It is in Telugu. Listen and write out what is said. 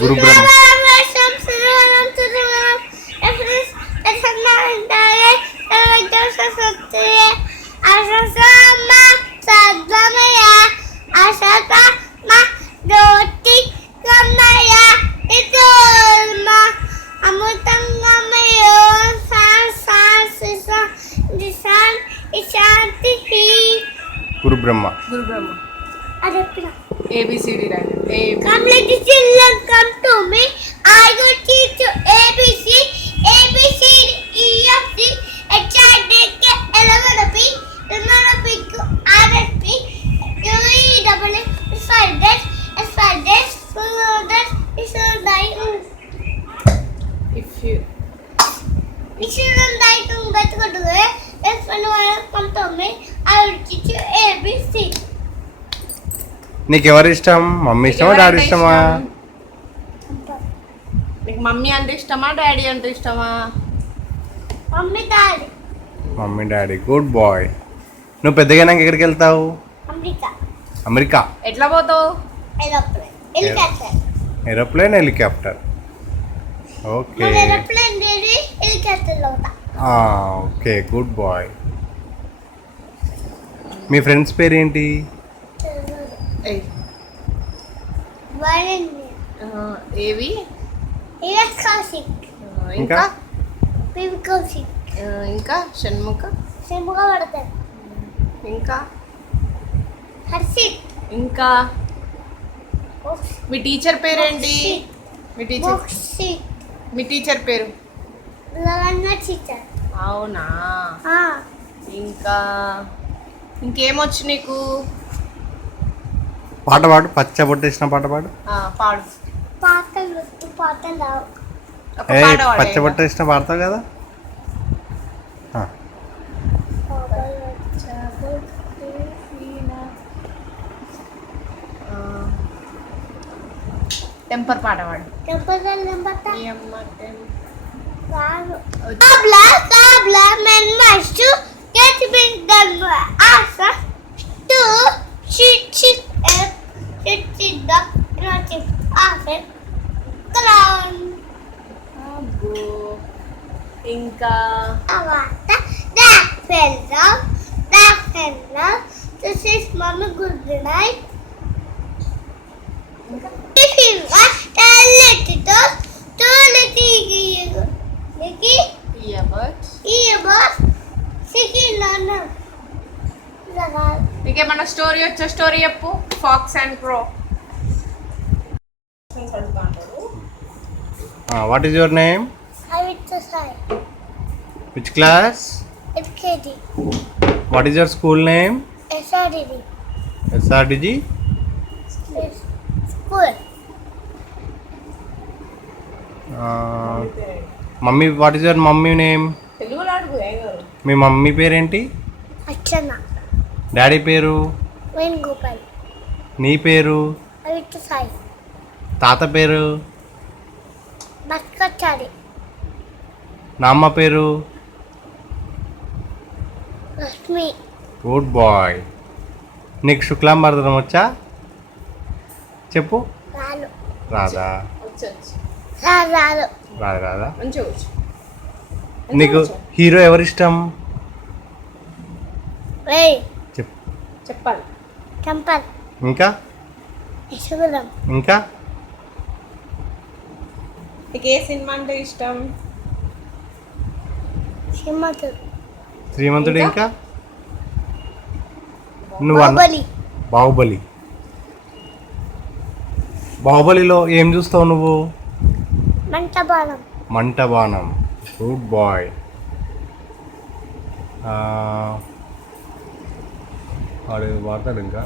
గురు బ్రహ్మ. గురు బ్రహ్మ. గురు బ్రహ్మ. అదెప్పుడు ABCD రాయండి. Come let the children come to me. I will teach you ABC, ABC, E, F, G, H, I, J, K, L, M, N, P, M, N, P, Q, R, S, T, U, V, W, X, Y, Z, S, Y, Z, X, Y, If you X, Y, let's go to it. If anyone come to me, I will teach you ABC. నీకు ఎవరు ఇష్టం? మమ్మీ ఇష్టమా, డాడీ ఇష్టమా? నీకు మమ్మీ అంటే ఇష్టమా, డాడీ అంటే ఇష్టమా? Mummy, Daddy, mummy daddy. Good boy. నువ్వు పెద్దగానాక ఎక్కడికి వెళ్తావు? America, America. ఎట్లా పోతావు? aeroplane, helicopter. Aeroplane, helicopter. Okay మన aeroplane లేదు, helicopter లో ఉంటా. Okay, good boy. మీ ఫ్రెండ్స్ పేరు ఏంటి? ఏయ్, వారండి ఏవి? ఇయస్ కౌశిక్, ఇంకా పివి కౌశిక్, ఇంకా షణ్ముఖ, సింహ పడతారు, ఇంకా హర్షిత్, ఇంకా మీ టీచర్ పేరేంటి? బోక్షిత్, మీ టీచర్ పేరు? లవన్న టీచర్. అవునా? ఇంకా ఇంకేమొచ్చు నీకు? పాట పాడు, పచ్చబొట్టేసిన పాట పాడు. పాడు. పాటలు రావు. ఒక పాట పాడు. పచ్చబొట్టేసిన పాడతావు కదా. టెంపర్ పాట పాడు. Kabla, kabla, men must to get been done. Asa to shit up, not if after clown. అబ్బో. ఇంకా Avata, that fellow. This is Mama good night. If you want, let it up. Turn it in. Nikki, earbuds. boss. Siki Nana. నీకేమన్నా స్టోరీ వచ్చా? స్టోరీ చెప్పు. Fox and crow. What is your name? I will to say. Which class? It's Katie. What is your school name? SRDD. SRDG. School. Mummy, what is your mummy name? తెలుగులో అడుగు. మీ మమ్మీ పేరేంటి? Achana. డాడీ పేరు? Venugopal. నీ పేరు? I will to say. తాత పేరు? Baskachari. నాన్న పేరు? Rashmi. Good boy. నీకు శుక్లాంబరదనం వచ్చా? చెప్పు. Ralu. రాదా? వచ్చొచ్చు. Ralu. రాదా? మంచిగా వచ్చు. నీకు హీరో ఎవరిష్టం? Hey. చెప్పు. చెప్పాలి. Temple. ఇంకా Isugulam. ఇంకా నీకు ఏ సినిమా అంటే ఇష్టం? Shimatu. శ్రీమంతుడు. ఇంకా? ఇంకా నువ్వు Bahubali. బాహుబలి. బాహుబలిలో ఏం చూస్తావు నువ్వు? Mantabanam. మంట బాణం. Good boy. వాడు వాడతాడు ఇంకా